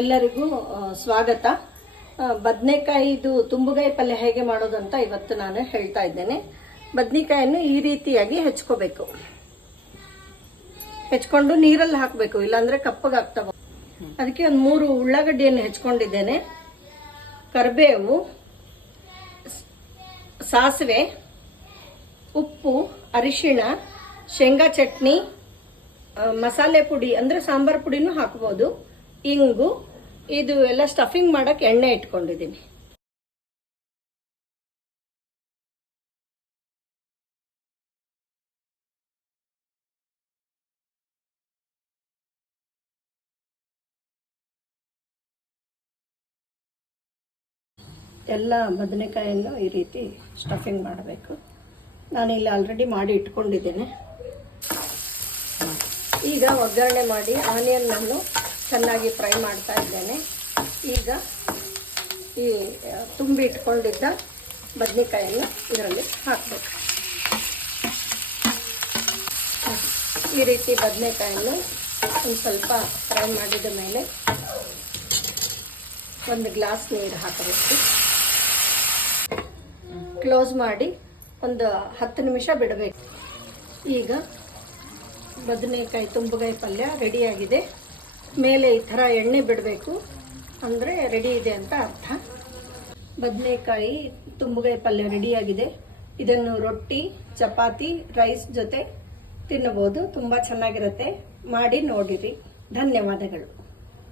ಎಲ್ಲರಿಗೂ ಸ್ವಾಗತ. ಬದನೆಕಾಯಿದು ತುಂಬುಗಾಯಿ ಪಲ್ಯ ಹೇಗೆ ಮಾಡೋದಂತ ಇವತ್ತು ನಾನು ಹೇಳ್ತಾ ಇದ್ದೇನೆ. ಬದನೆಕಾಯನ್ನು ಈ ರೀತಿಯಾಗಿ ಹೆಚ್ಕೋಬೇಕು. ಹೆಚ್ಕೊಂಡು ನೀರಲ್ಲಿ ಹಾಕಬೇಕು, ಇಲ್ಲಾಂದ್ರೆ ಕಪ್ಪಗಾಗ್ತವೆ. ಅದಕ್ಕೆ ಒಂದು 3 ಉಳ್ಳಾಗಡ್ಡಿಯನ್ನು ಹೆಚ್ಕೊಂಡಿದ್ದೇನೆ. ಕರಿಬೇವು, ಸಾಸಿವೆ, ಉಪ್ಪು, ಅರಿಶಿಣ, ಶೇಂಗಾ ಚಟ್ನಿ, ಮಸಾಲೆ ಪುಡಿ ಅಂದ್ರೆ ಸಾಂಬಾರ್ ಪುಡಿನೂ ಹಾಕ್ಬೋದು, ಇಂಗು. ಇದು ಎಲ್ಲ ಸ್ಟಫಿಂಗ್ ಮಾಡಕ್ಕೆ ಎಣ್ಣೆ ಇಟ್ಕೊಂಡಿದ್ದೀನಿ. ಎಲ್ಲ ಬದನೆಕಾಯನ್ನು ಈ ರೀತಿ ಸ್ಟಫಿಂಗ್ ಮಾಡಬೇಕು. ನಾನಿಲ್ಲಿ ಆಲ್ರೆಡಿ ಮಾಡಿ ಇಟ್ಕೊಂಡಿದ್ದೇನೆ. ಈಗ ಒಗ್ಗರಣೆ ಮಾಡಿ ಆನಿಯನ್ನನ್ನು ಚೆನ್ನಾಗಿ ಫ್ರೈ ಮಾಡ್ತಾ ಇದ್ದೇನೆ. ಈಗ ಈ ತುಂಬಿ ಇಟ್ಕೊಂಡಿದ್ದ ಬದನೆಕಾಯನ್ನು ಇದರಲ್ಲಿ ಹಾಕಬೇಕು. ಈ ರೀತಿ ಬದನೆಕಾಯನ್ನು ಒಂದು ಸ್ವಲ್ಪ ಫ್ರೈ ಮಾಡಿದ ಮೇಲೆ 1 ಗ್ಲಾಸ್ ನೀರು ಹಾಕಬೇಕು. ಕ್ಲೋಸ್ ಮಾಡಿ ಒಂದು 10 ನಿಮಿಷ ಬಿಡಬೇಕು. ಈಗ ಬದನೆಕಾಯಿ ತುಂಬುಗಾಯಿ ಪಲ್ಯ ರೆಡಿಯಾಗಿದೆ. ಮೇಲೆ ಈ ಥರ ಎಣ್ಣೆ ಬಿಡಬೇಕು, ಅಂದರೆ ರೆಡಿ ಇದೆ ಅಂತ ಅರ್ಥ. ಬದನೆಕಾಯಿ ತುಂಬುಗಾಯಿ ಪಲ್ಯ ರೆಡಿಯಾಗಿದೆ. ಇದನ್ನು ರೊಟ್ಟಿ, ಚಪಾತಿ, ರೈಸ್ ಜೊತೆ ತಿನ್ನಬಹುದು. ತುಂಬ ಚೆನ್ನಾಗಿರುತ್ತೆ. ಮಾಡಿ ನೋಡಿರಿ. ಧನ್ಯವಾದಗಳು.